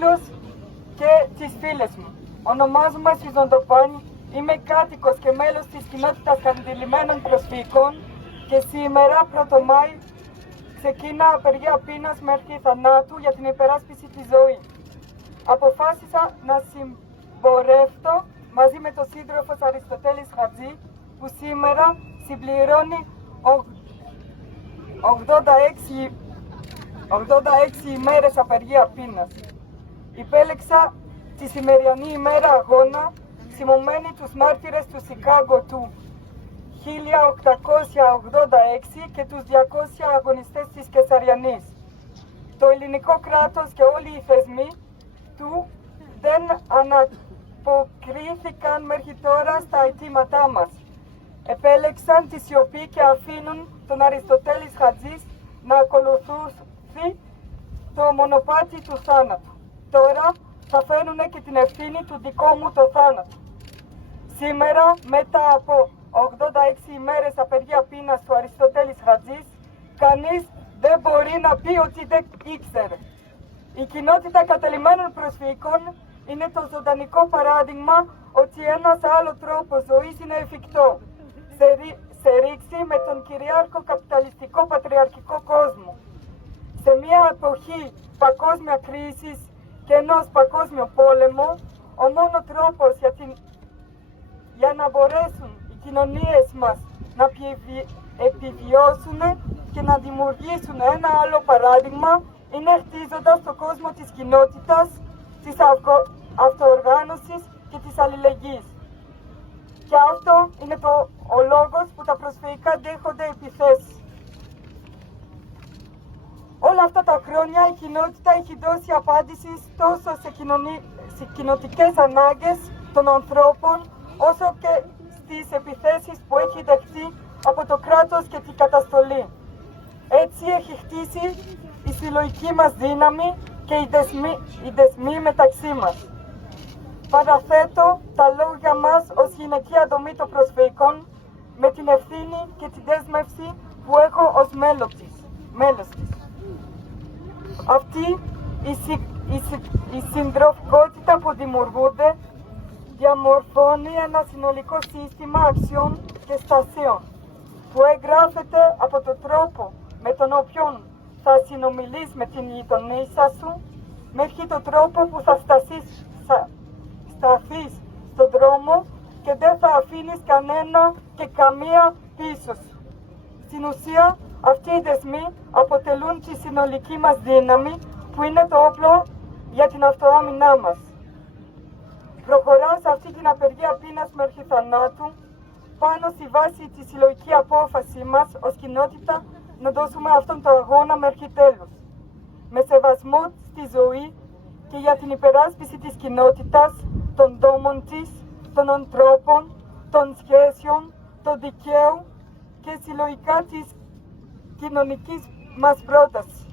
φίλους και τις φίλες μου. Ονομάζομαι Σουζαν Ντοπάνη, είμαι κάτοικος και μέλος της κοινότητας κατηλημμένων προσφύγων και σήμερα, 1ο Μάη, ξεκίνα απεργία πείνας μέχρι θανάτου για την υπεράσπιση της ζωής. Αποφάσισα να συμπορευτώ μαζί με τον σύντροφο Αριστοτέλης Χατζή, που σήμερα συμπληρώνει 86 ημέρες απεργία πείνας. Υπέλεξα τη σημερινή ημέρα αγώνα, θυμωμένη τους μάρτυρες του Σικάγο του 1886 και τους 200 αγωνιστές της Κεσαριανής. Το ελληνικό κράτος και όλοι οι θεσμοί του δεν αναποκρίθηκαν μέχρι τώρα στα αιτήματά μας. Επέλεξαν τη σιωπή και αφήνουν τον Αριστοτέλης Χατζής να ακολουθήσει το μονοπάτι του θάνατου. Τώρα θα φέρουν και την ευθύνη του δικό μου το θάνατο. Σήμερα, μετά από 86 ημέρες απεργία πείνας του Αριστοτέλης Χατζής, κανείς δεν μπορεί να πει ότι δεν ήξερε. Η κοινότητα κατελημμένων προσφύγων είναι το ζωντανικό παράδειγμα ότι ένας άλλο τρόπος ζωής είναι εφικτό. Σε ρήξη με τον κυριάρχο καπιταλιστικό πατριαρχικό κόσμο. Σε μια εποχή παγκόσμια κρίσης και ενός παγκόσμιου πόλεμου, ο μόνο τρόπος για να μπορέσουν οι κοινωνίες μας να επιβιώσουν και να δημιουργήσουν ένα άλλο παράδειγμα είναι χτίζοντας τον κόσμο της κοινότητας, της αυτοοργάνωσης και της αλληλεγγύης. Και αυτό είναι ο λόγος που τα προσφυγικά δέχονται επιθέσεις. Όλα αυτά τα χρόνια η κοινότητα έχει δώσει απάντηση τόσο σε κοινοτικές ανάγκες των ανθρώπων, όσο και στις επιθέσεις που έχει δεχτεί από το κράτος και την καταστολή. Έτσι έχει χτίσει η συλλογική μας δύναμη και οι δεσμοί μεταξύ μας. Παραθέτω τα λόγια μας ως γυναικεία δομή των προσφύγων με την ευθύνη και τη δέσμευση που έχω ως μέλος της. Αυτή η συντροφικότητα που δημιουργούνται διαμορφώνει ένα συνολικό σύστημα αξιών και στασιών που εγγράφεται από τον τρόπο με τον οποίο θα συνομιλείς με την γειτονίσσα σου μέχρι τον τρόπο που θα σταθείς στον δρόμο και δεν θα αφήνεις κανένα και καμία πίσω σου. Στην ουσία, αυτοί οι δεσμοί αποτελούν τη συνολική μας δύναμη που είναι το όπλο για την αυτοάμυνά μας. Προχωράω σε αυτή την απεργία πείνας μέχρι θανάτου πάνω στη βάση της συλλογική απόφαση μας ως κοινότητα να δώσουμε αυτόν τον αγώνα μέχρι τέλους. Με σεβασμό στη ζωή και για την υπεράσπιση της κοινότητας, των δόμων της, των ανθρώπων, των σχέσεων, των δικαίου και συλλογικά της κοινωνικής μας πρότασης.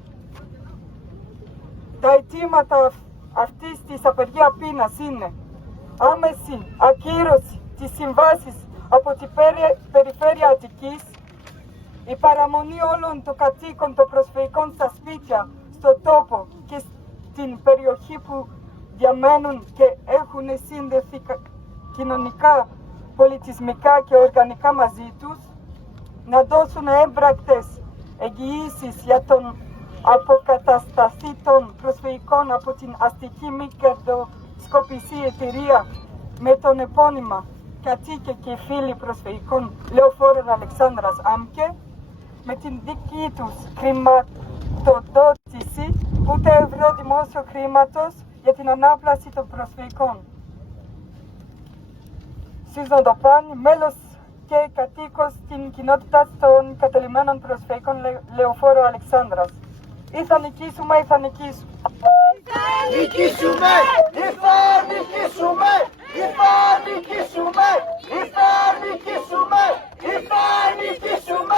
Τα αιτήματα αυτής της απεργία πείνας είναι άμεση ακύρωση της συμβάσης από την περιφέρεια Αττικής, η παραμονή όλων των κατοίκων των προσφυγικών στα σπίτια, στον τόπο και στην περιοχή που διαμένουν και έχουν σύνδεση κοινωνικά, πολιτισμικά και οργανικά μαζί τους, να δώσουν έμπρακτες εγγυήσεις για τον αποκαταστασή των προσφυγικών από την αστική μη κερδοσκοπική εταιρεία με τον επώνυμα κατοίκη και φίλοι προσφυγικών Λεωφόρων Αλεξάνδρας Άμκε, με την δική τους χρηματοδότηση ούτε ευρώ δημόσιο χρήματος για την ανάπλαση των προσφυγικών. Σουζαν Ντοπάνη, μέλος και κατοίκος στην κοινότητα των κατελημμένων προσφυγικών Λεωφόρου Αλεξάνδρας. Ή θα νικήσουμε ή θα νικήσουμε. Θα νικήσουμε! Θα νικήσουμε! Θα νικήσουμε! Θα νικήσουμε! Θα νικήσουμε!